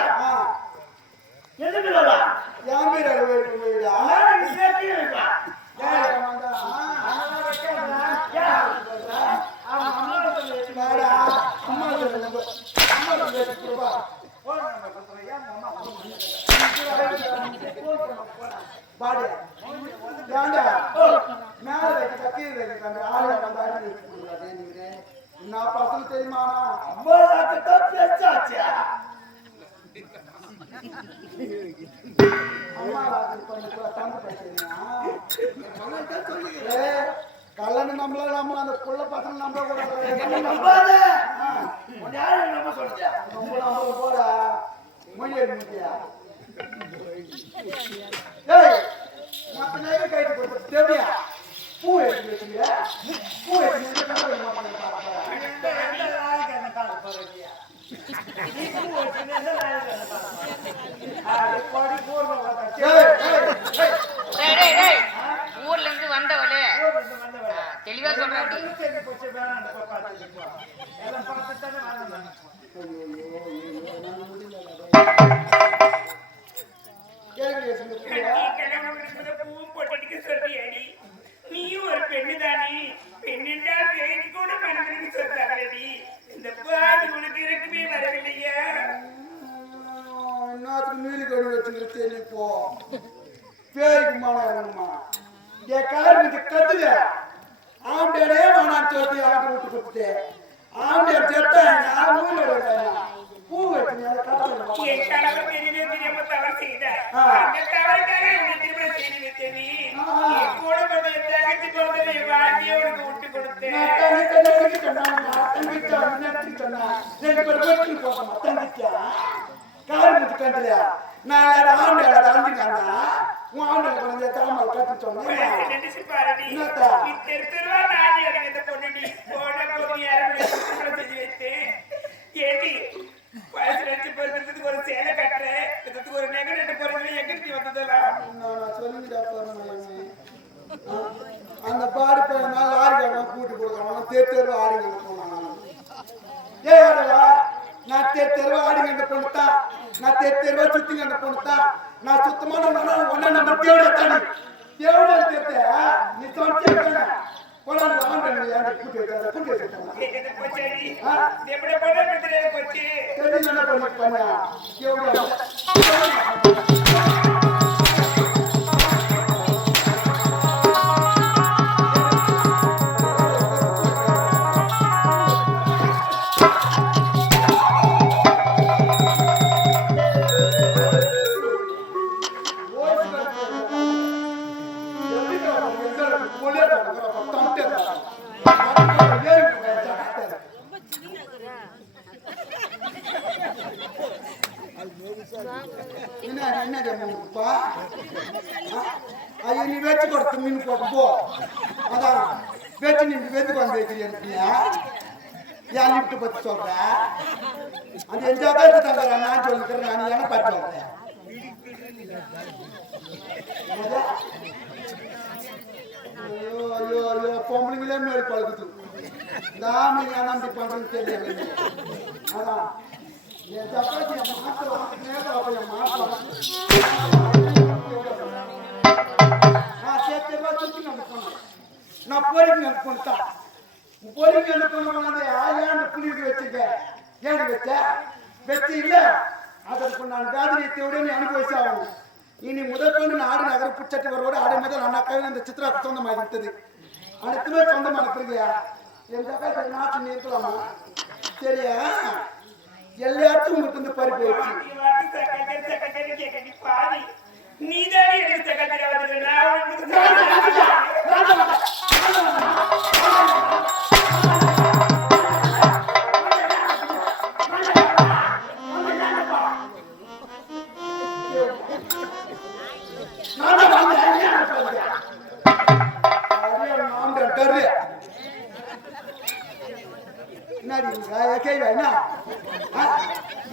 இருக்கும் பீரோல அம்மா நான் பசங்க தெரியுமா அம்மா கிட்ட பேசாச்சா? அம்மா ராத்திரி பண்ணி தம்பி பேசுறீங்க கல்லணை நம்மள நம்ம அந்த புள்ள பசங்க நம்ப கூட போடா நேரம் கைட்டு கொடுத்து தேவையா பூ எடுத்து பூ எடுத்து ஊர்ல இருந்து வந்தவளே. தெளிவா சொல்றியாடி நீயும் ஒரு பெண்ணு தானே பெண்ணுண்டா பேருக்கு கூட மனதிற்கு சொல்றாங்களடி இந்த பாதி உனக்கு இருக்குமே வரவில்லையா. என்னத்துக்கு நீலி இப்போ பேருக்கு என் கார் இது கத்துல ஆம்படியாரே வேணாம் சொல்லி விட்டு கொடுத்து ஆம்படியார் செத்தா நான் ஊர்ல பூ வச்சு அதை கட்டணும் என் கணவர் தெரியவே தெரியாம தவறு செய்தார் ஆ. அந்த தவறுக்காக உன்னை திருமணம் செய்து வைத்தேனே என் கூட பிறந்த என் தங்கச்சி பிறந்த என் வாழ்க்கையை உனக்கு விட்டு கொடுத்தேன் நான் தங்கச்சி தங்கச்சி சொன்னாங்க உன் ஆம்படியார் குழந்தைய தாமல் கட்டி சொன்னேன் நினைச்சு பாருடி என்னத்தா? ஒரு சேலை கட்டுறேன் இதுக்கு ஒரு நகை ரெண்டு பிறகு எங்கிட்டு வந்ததெல்லாம் அந்த பாடி பையனா லாரிக்காரன் கூட்டி கொடுக்குறான் தேர் தெரு ஆடிங்க போனாங்க நான் தேர் தெரு ஆடுங்க அந்த பொண்ணு தான் நான் தேர் தெருவா சுத்திங்க அந்த பொண்ணு தான் நான் சுத்தமான ஒன்னா நம்பர் தேவையா தானே தேவையா தேர்த்த நீ சொன்ன போலாம் ஆண்டு யாரு கூட்டி வைக்கிறத கூட்டி வைக்கிறேன் கேட்டது போச்சேடி ஆ. எப்படி போன பிரச்சனை போச்சு? தெரிஞ்சு என்ன பண்ணி பண்ணா தேவட என்ன என்ன நீ வச்சு கொடுத்து மீன் போட்டு போ நீ வெந்து ஏன் பத்தி சொல்ற அந்த எந்த பேருக்கு தந்துடுற நான் சொல்லிக்கிறேன் நான் என்ன பற்றி சொல்றேன் ஐயோ ஐயோ ஐயோ பொம்பளைங்களே மேல் பழகுது நாம ஏன் நம்பி பண்றது தெரியல அதான் என் சப்பாத்தி மாத்தலாம் நேரம் நான் சுத்தி போறீங்க என்ன பண்ணுவாங்க ஏன் புளிக்கு வச்சுக்க ஏன்னு வச்ச வச்சு இல்ல அதற்கு நான் வேதனையத்தை விட அனுபவிச்சு ஆகணும் இனி முதல் கொண்டு நாடு நகர புச்சட்டு வரவோட அடை முதல் அண்ணாக்காக சித்திராக்கு சொந்தமாக இருந்தது அடுத்துமே சொந்தமாக இருக்கிறியா என் தக்கா நாட்டு நிறுத்தலாமா சரியா மாதிரி பாதி நீதான் எனக்கு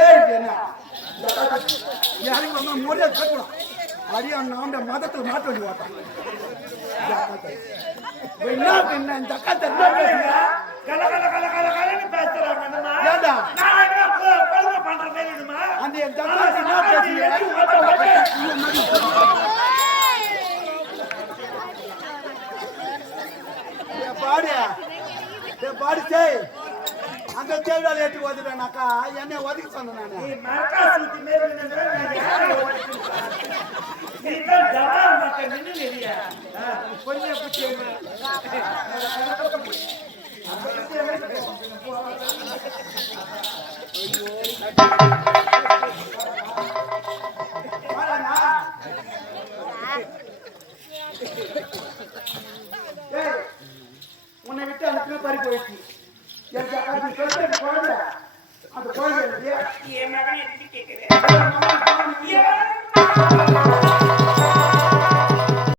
ஏழு என்ன யாருக்கு வந்தா மொழியாக கேட்கலாம் அரியான் நாம மதத்தில் மாட்ட வேண்டி வாட்டான் அந்த என் தங்கச்சி என்ன பேசுறீங்க பாடு பாடு செய் அந்த தேவையால் ஏற்றி தான் ஜவான் மக்கள் சொன்னேன் நிறியா? ஆ, கொஞ்சம்